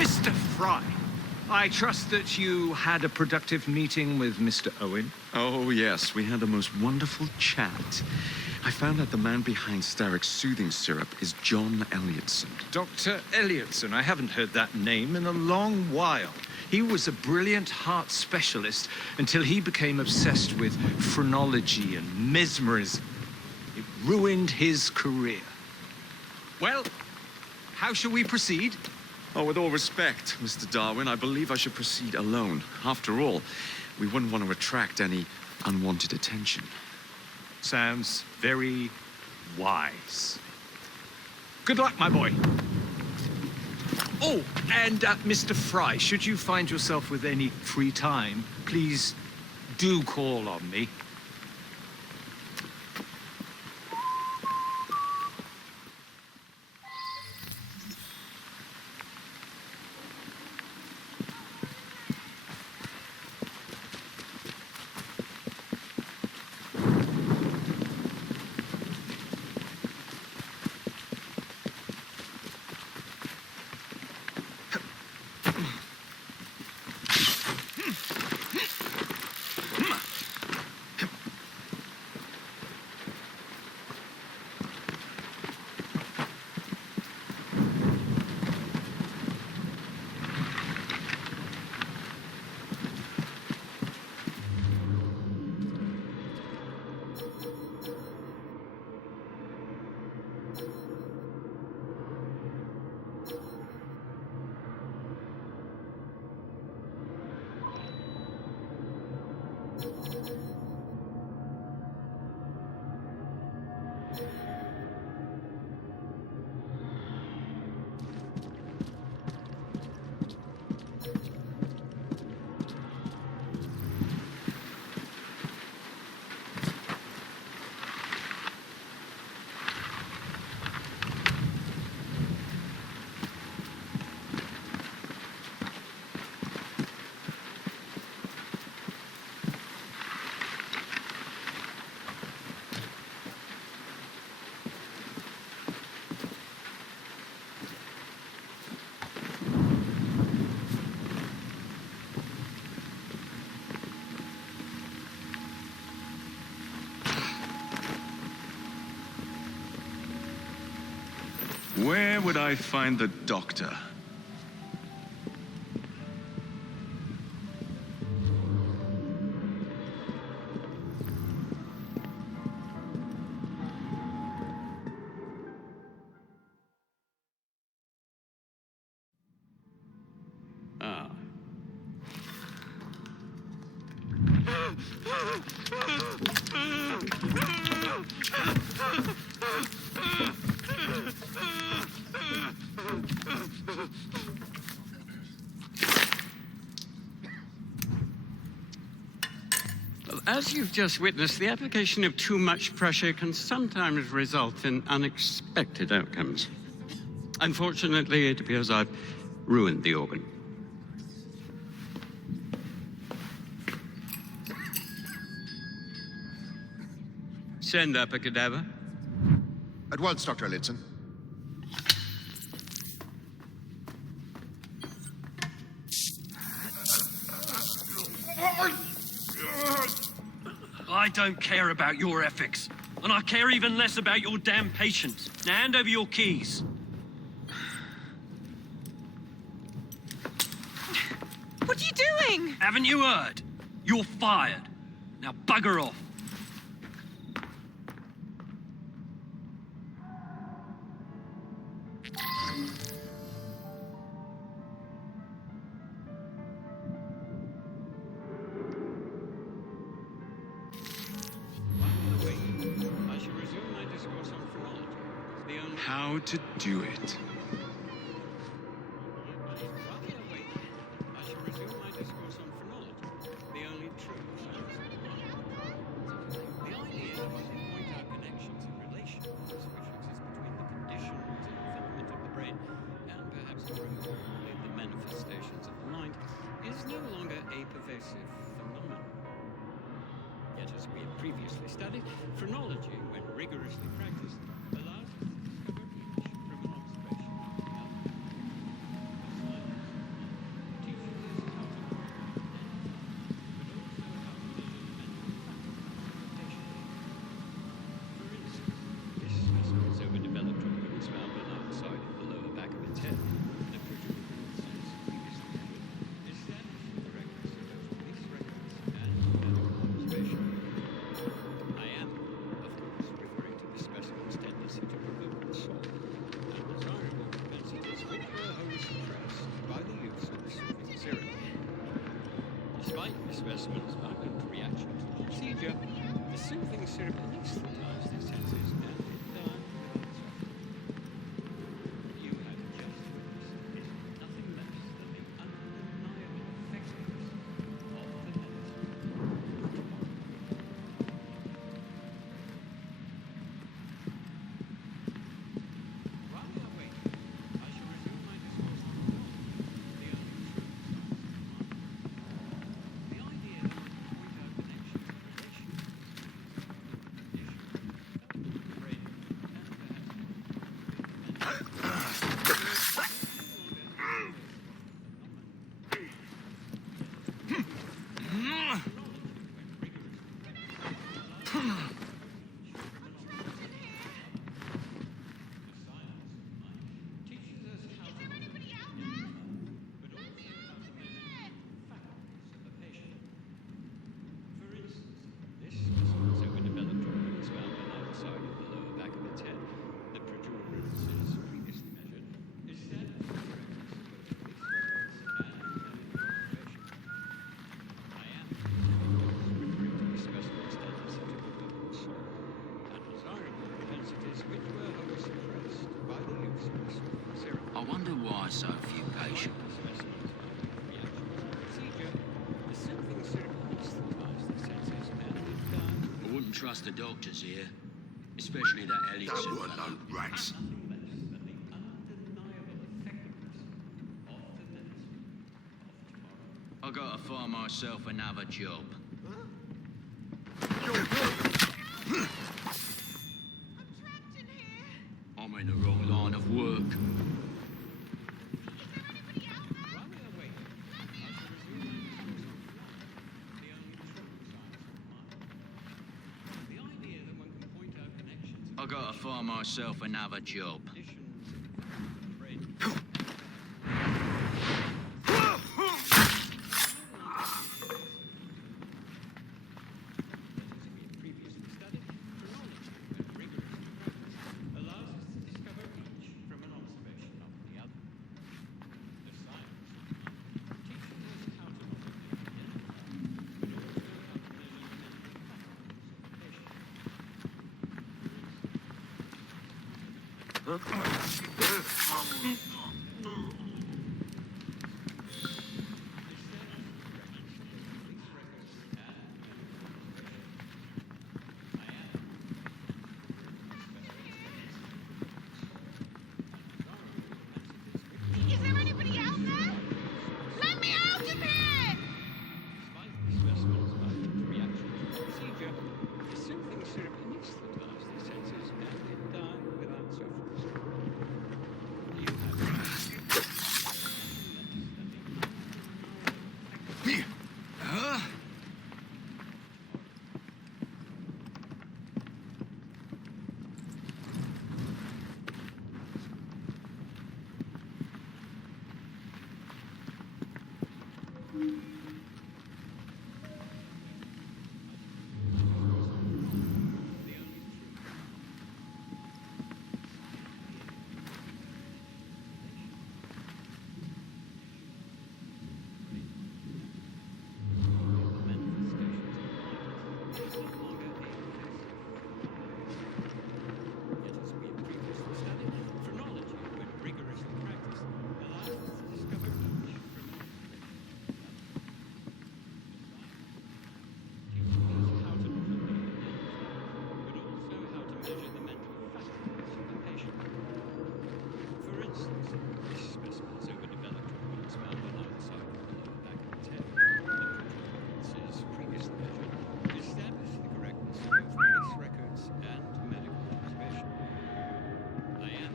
Mr. Frye, I trust that you had a productive meeting with Mr. Owen. Oh, yes, we had the most wonderful chat. I found out the man behind Starrick's soothing syrup is John Elliotson. Dr. Elliotson, I haven't heard that name in a long while. He was a brilliant heart specialist until he became obsessed with phrenology and mesmerism. It ruined his career. Well, how shall we proceed? Oh, with all respect, Mr. Darwin, I believe I should proceed alone. After all, we wouldn't want to attract any unwanted attention. Sounds very wise. Good luck, my boy. Oh, and Mr. Frye, should you find yourself with any free time, please do call on me. Where would I find the doctor? Ah. Well, as you've just witnessed, the application of too much pressure can sometimes result in unexpected outcomes. Unfortunately, it appears I've ruined the organ. Send up a cadaver. At once, Dr. Elliotson. I don't care about your ethics, and I care even less about your damn patience. Now hand over your keys. What are you doing? Haven't you heard? You're fired. Now bugger off. How to do it. Previously studied, phrenology, when rigorously practiced, allows for reach from an observation. Despite the specimen's violent reaction to the procedure, the soothing syrup anesthetized their senses and it died without suffering. You had just witnessed nothing less than the undeniable effectiveness of the medicine. While we are waiting, I shall resume my discourse on the only true science of mind. The idea that we can point out connections and relations teaches us how to but also how to measure faculties of the patient. For instance, this specimen's overdeveloped organ is found on either side of the lower back of its head. The protuberance is previously measured. Established the correctness of both police records and medical observation. I am referring to the specimen's tendency to provoke assault and desirable propensities which were wholly suppressed by the use of the soothing serum. I wonder why so few patients. The soothing syrup anesthetized the senses and it died I wouldn't trust the doctors here, especially that Elliotson Don't want fellow. no rats. nothing less than the undeniable effectiveness of the medicine of tomorrow. I gotta find myself another job. I'm trapped in here. I'm in the wrong line of work. Is there anybody out there? While we are waiting, I shall resume my discourse on philosophy, the only true science of mind. The idea that one can point out connections and I gotta find myself another job. conditions of brain. Previously studied, chronology, when rigorously practiced, allows us to discover each from an observation of the other. The science of mind teaches us how to not only identify, but also how to measure the mental faculties of the patient. Is there anybody out there? Let me out of here! Despite the specimen's violent reaction to the procedure, the soothing syrup anesthetized their senses and it died without suffering. You have Yet, as we have previously studied, phrenology, when rigorously practiced, allows us to discover each from an teaches us how to not only identify, but also how to measure the mental faculties of the patient. For instance, this specimen's overdeveloped organ is found on either side of the lower back of its head. The protuberances previously measured establish the correctness of both police records and medical observation. I am,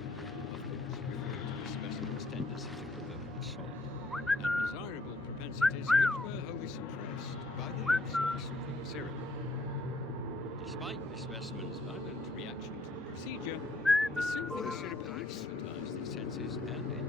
of course, referring to the specimen's tendency to provoke assault and desirable propensities which were wholly suppressed by the use of the soothing serum. Despite the specimen's violent reaction to the procedure, the soothing syrup anesthetized its senses and it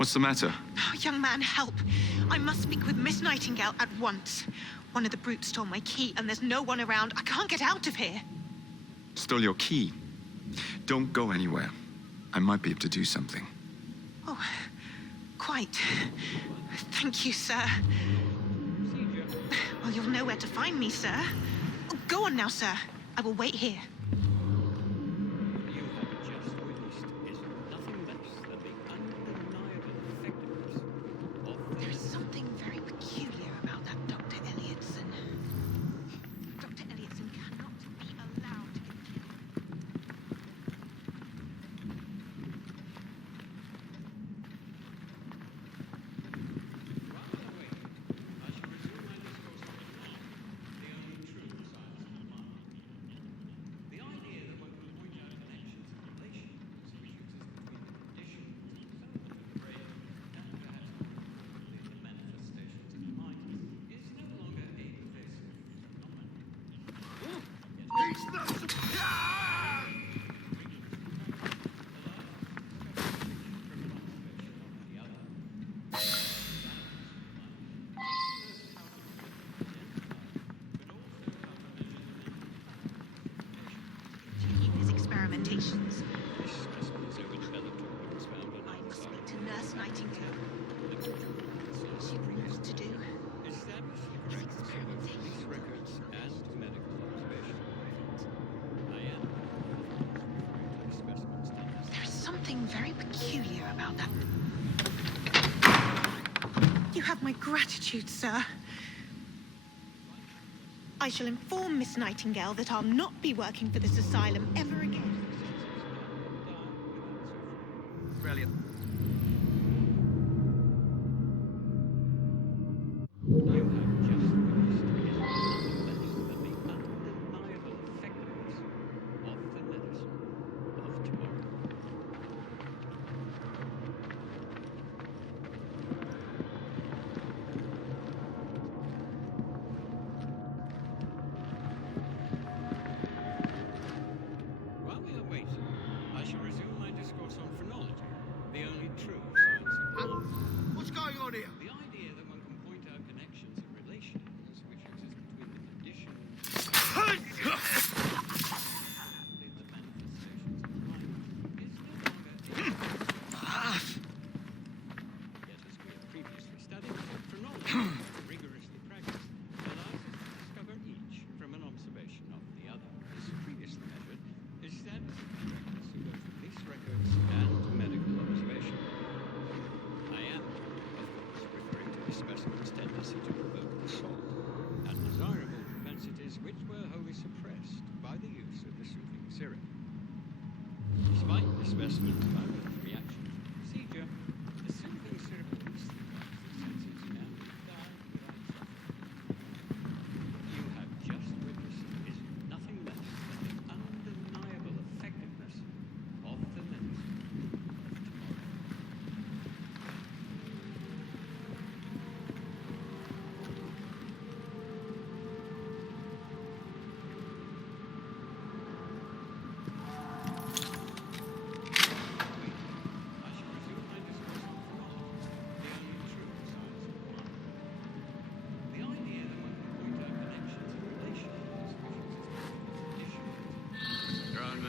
What's the matter? Oh, young man, help. I must speak with Miss Nightingale at once. One of the brutes stole my key, and there's no one around. I can't get out of here. Stole your key. Don't go anywhere. I might be able to do something. Oh, quite. Thank you, sir. Well, you'll know where to find me, sir. Oh, go on now, sir. I will wait here. There's something very peculiar about that Dr. Elliotson. Dr. Elliotson cannot be allowed to continue. Experimentations. I must speak to Nurse Nightingale. She brings to do. There is something very peculiar about that. You have my gratitude, sir. I shall inform Miss Nightingale that I'll not be working for this asylum ever again. Brilliant.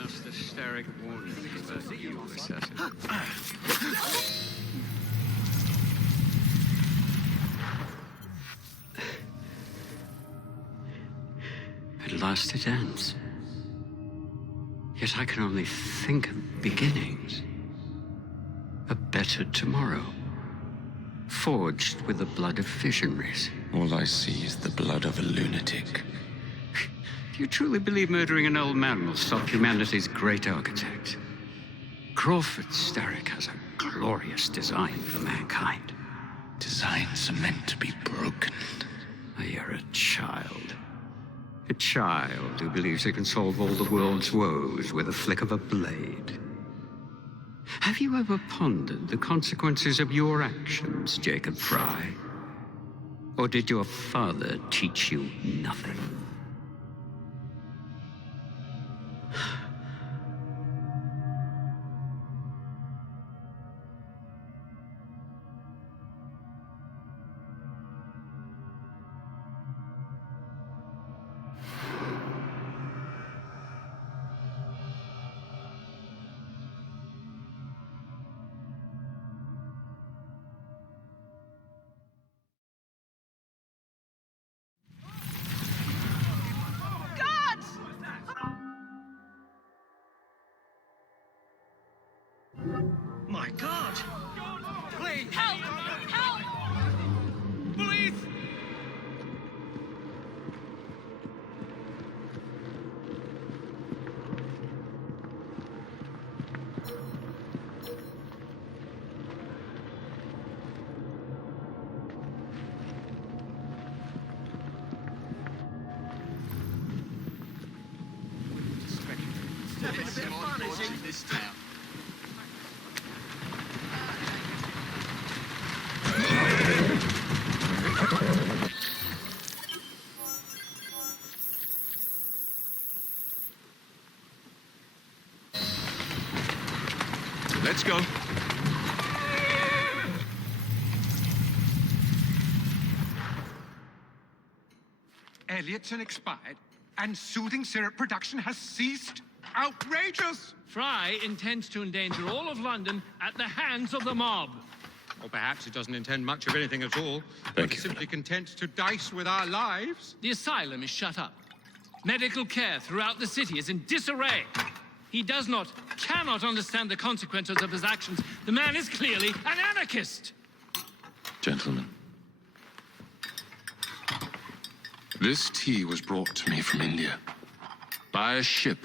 Master Starrick warned me about you, Assassin. At last it ends. Yet I can only think of beginnings. A better tomorrow. Forged with the blood of visionaries. All I see is the blood of a lunatic. Do you truly believe murdering an old man will stop humanity's great architect? Crawford Starrick has a glorious design for mankind. Designs are meant to be broken. Oh, you're a child. A child who believes he can solve all the world's woes with a flick of a blade. Have you ever pondered the consequences of your actions, Jacob Frye? Or did your father teach you nothing? My God! Please! Help! Help! Please! This town. Let's go. Elliotson expired, and soothing syrup production has ceased. Outrageous! Frye intends to endanger all of London at the hands of the mob. Or perhaps it doesn't intend much of anything at all. Thank It's you. simply content to dice with our lives. The asylum is shut up. Medical care throughout the city is in disarray. He cannot understand the consequences of his actions. The man is clearly an anarchist. Gentlemen, this tea was brought to me from India by a ship,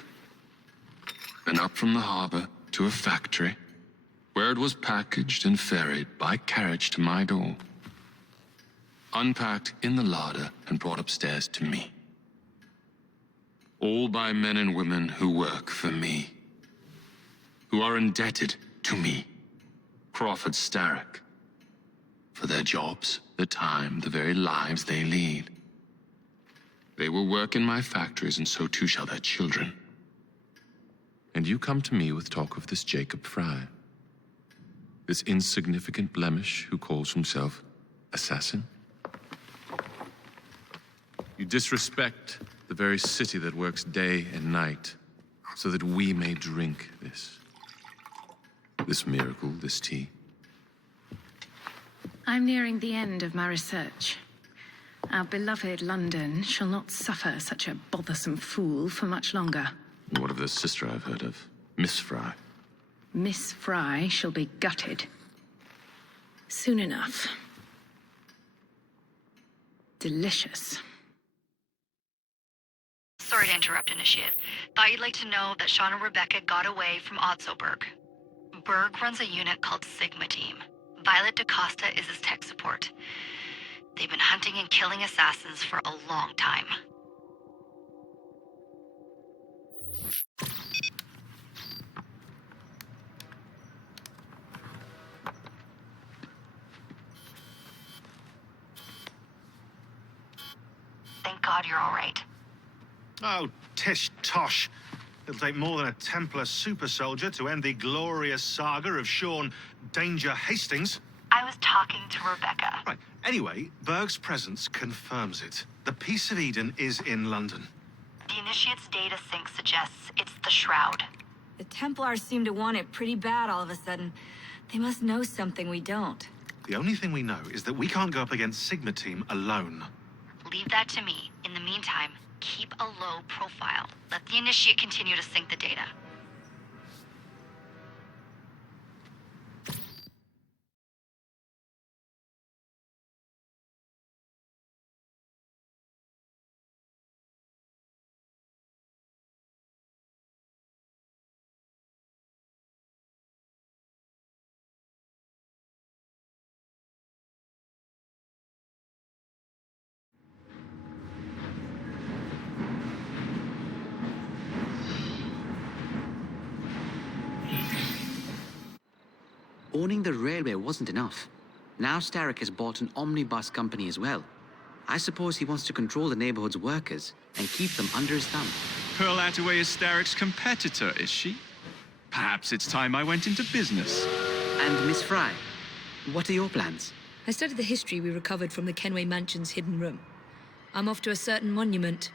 then up from the harbor to a factory, where it was packaged and ferried by carriage to my door, unpacked in the larder and brought upstairs to me. All by men and women who work for me, who are indebted to me, Crawford Starrick, for their jobs, the time, the very lives they lead. They will work in my factories, and so too shall their children. And you come to me with talk of this Jacob Frye, this insignificant blemish who calls himself Assassin? You disrespect the very city that works day and night so that we may drink this miracle, this tea. I'm nearing the end of my research. Our beloved London shall not suffer such a bothersome fool for much longer. And what of the sister I've heard of, Miss Frye? Miss Frye shall be gutted. Soon enough. Delicious. Sorry to interrupt, Initiate. Thought you'd like to know that Sean and Rebecca got away from Otzoberg. Berg runs a unit called Sigma Team. Violet DaCosta is his tech support. They've been hunting and killing assassins for a long time. Thank God you're all right. Oh, tish tosh. It'll take more than a Templar super soldier to end the glorious saga of Sean Danger Hastings. I was talking to Rebecca. Right. Anyway, Berg's presence confirms it. The Peace of Eden is in London. The Initiate's data sync suggests it's the Shroud. The Templars seem to want it pretty bad all of a sudden. They must know something we don't. The only thing we know is that we can't go up against Sigma Team alone. Leave that to me. In the meantime, keep a low profile. Let the Initiate continue to sync the data. Owning the railway wasn't enough. Now Starrick has bought an omnibus company as well. I suppose he wants to control the neighborhood's workers and keep them under his thumb. Pearl Attaway is Starrick's competitor, is she? Perhaps it's time I went into business. And Miss Frye, what are your plans? I studied the history we recovered from the Kenway Mansion's hidden room. I'm off to a certain monument